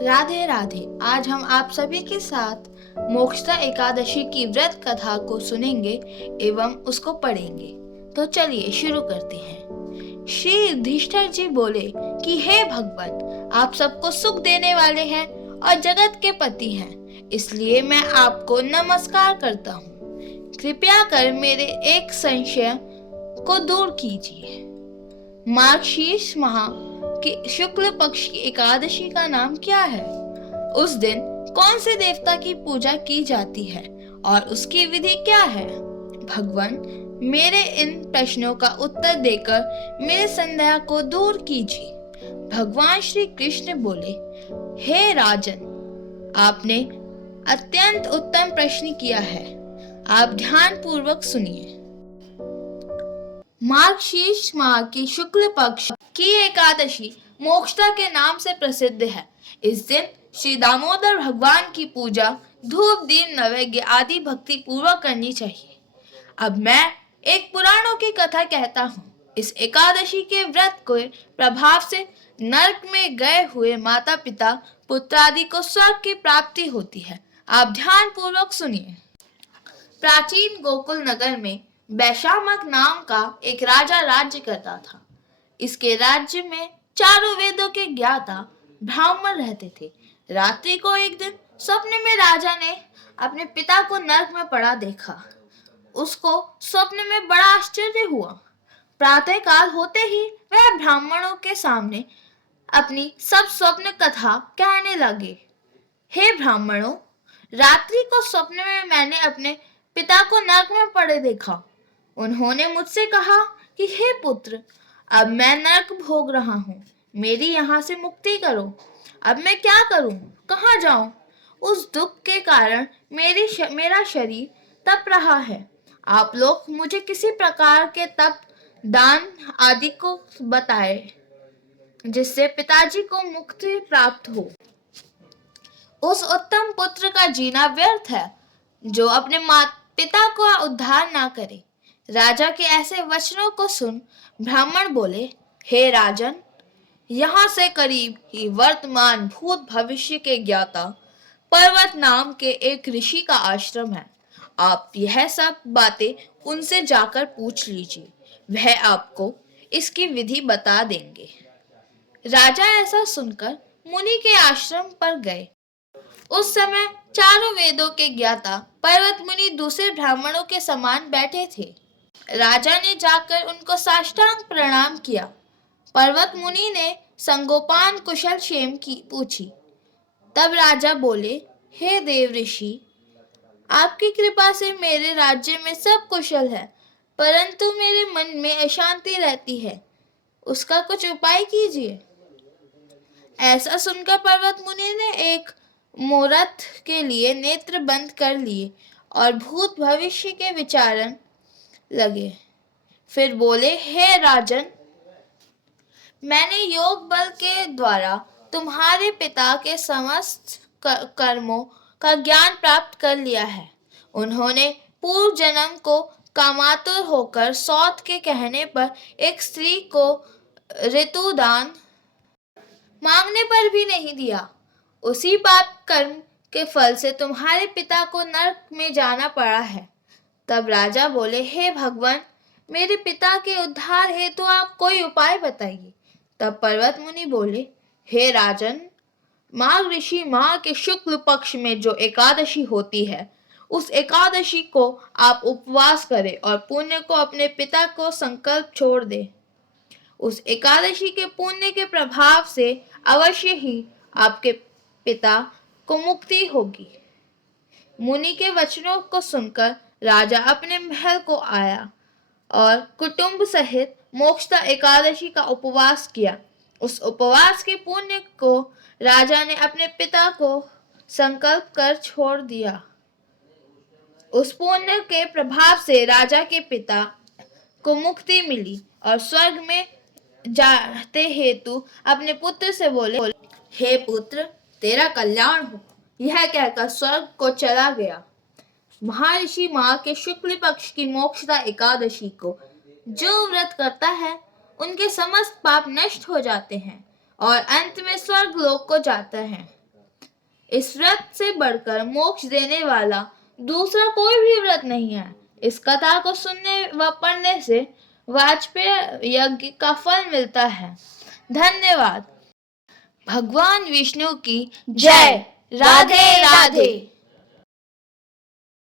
राधे राधे। आज हम आप सभी के साथ मोक्षदा एकादशी की व्रत कथा को सुनेंगे एवं उसको पढ़ेंगे। तो चलिए शुरू करते हैं। श्री युधिष्ठिर जी बोले कि हे भगवान, आप सबको सुख देने वाले हैं और जगत के पति हैं, इसलिए मैं आपको नमस्कार करता हूँ। कृपया कर मेरे एक संशय को दूर कीजिए। मार्गशीर्ष माह कि शुक्ल पक्ष की एकादशी का नाम क्या है? उस दिन कौन से देवता की पूजा की जाती है और उसकी विधि क्या है? भगवान, मेरे इन प्रश्नों का उत्तर देकर मेरे संदेह को दूर कीजिए। भगवान श्री कृष्ण बोले, हे राजन, आपने अत्यंत उत्तम प्रश्न किया है। आप ध्यान पूर्वक सुनिए। मार्गशीर्ष माह की शुक्ल पक्ष की एकादशी मोक्षदा के नाम से प्रसिद्ध है। इस दिन श्री दामोदर भगवान की पूजा धूप दीप नैवेद्य आदि भक्ति पूर्वक करनी चाहिए। अब मैं एक पुराणों की कथा कहता हूँ। इस एकादशी के व्रत के प्रभाव से नरक में गए हुए माता पिता पुत्र आदि को स्वर्ग की प्राप्ति होती है। आप ध्यान पूर्वक सुनिए। प्राचीन गोकुल नगर में वैशामक नाम का एक राजा राज्य करता था। इसके राज्य में चारों वेदों के ज्ञाता ब्राह्मण रहते थे। रात्रि को एक दिन स्वप्न में राजा ने अपने पिता को नरक में पड़ा देखा। उसको स्वप्न में बड़ा आश्चर्य हुआ। प्रातः काल होते ही वह ब्राह्मणों के सामने अपनी सब स्वप्न कथा कहने लगे। हे ब्राह्मणों, रात्रि को स्वप्न में मैंने अपने पिता को नरक में पड़े देखा। उन्होंने मुझसे कहा कि हे पुत्र, अब मैं नरक भोग रहा हूँ, मेरी यहाँ से मुक्ति करो। अब मैं क्या करूँ, कहाँ जाऊँ? उस दुख के कारण मेरा शरीर तप रहा है। आप लोग मुझे किसी प्रकार के तप दान आदि को बताए जिससे पिताजी को मुक्ति प्राप्त हो। उस उत्तम पुत्र का जीना व्यर्थ है जो अपने पिता को उद्धार ना करे। राजा के ऐसे वचनों को सुन ब्राह्मण बोले, हे राजन, यहाँ से करीब ही वर्तमान भूत भविष्य के ज्ञाता पर्वत नाम के एक ऋषि का आश्रम है। आप यह सब बातें उनसे जाकर पूछ लीजिए, वह आपको इसकी विधि बता देंगे। राजा ऐसा सुनकर मुनि के आश्रम पर गए। उस समय चारों वेदों के ज्ञाता पर्वत मुनि दूसरे ब्राह्मणों के समान बैठे थे। राजा ने जाकर उनको साष्टांग प्रणाम किया। पर्वत मुनि ने संगोपान कुशल क्षेम की पूछी। तब राजा बोले, हे देव ऋषि, आपकी कृपा से मेरे राज्य में सब कुशल है, परंतु मेरे मन में अशांति रहती है, उसका कुछ उपाय कीजिए। ऐसा सुनकर पर्वत मुनि ने एक मुहूर्त के लिए नेत्र बंद कर लिए और भूत भविष्य के विचारण लगे। फिर बोले, हे राजन, मैंने योग बल के द्वारा तुम्हारे पिता के समस्त कर्मों का ज्ञान प्राप्त कर लिया है। उन्होंने पूर्व जन्म को कामातुर होकर सौत के कहने पर एक स्त्री को ऋतुदान मांगने पर भी नहीं दिया। उसी पाप कर्म के फल से तुम्हारे पिता को नरक में जाना पड़ा है। तब राजा बोले, हे भगवान, मेरे पिता के उद्धार हेतु आप कोई उपाय बताइए। तब पर्वत मुनि बोले, हे राजन, माघ ऋषि माह के शुक्ल पक्ष में जो एकादशी होती है, उस एकादशी को आप उपवास करें और पुण्य को अपने पिता को संकल्प छोड़ दे। उस एकादशी के पुण्य के प्रभाव से अवश्य ही आपके पिता को मुक्ति होगी। मुनि के वचनों को सुनकर राजा अपने महल को आया और कुटुंब सहित मोक्षदा एकादशी का उपवास किया। उस उपवास के पुण्य को राजा ने अपने पिता को संकल्प कर छोड़ दिया। उस पुण्य के प्रभाव से राजा के पिता को मुक्ति मिली और स्वर्ग में जाते हेतु अपने पुत्र से बोले, हे पुत्र, तेरा कल्याण हो। यह कहकर स्वर्ग को चला गया। महर्षि माह के शुक्ल पक्ष की मोक्षदा एकादशी को जो व्रत करता है, उनके समस्त पाप नष्ट हो जाते हैं और अंत में स्वर्ग लोक को जाता है। इस व्रत से बढ़कर मोक्ष देने वाला दूसरा कोई भी व्रत नहीं है। इस कथा को सुनने व पढ़ने से वाजपेयी यज्ञ का फल मिलता है। धन्यवाद। भगवान विष्णु की जय। राधे राधे।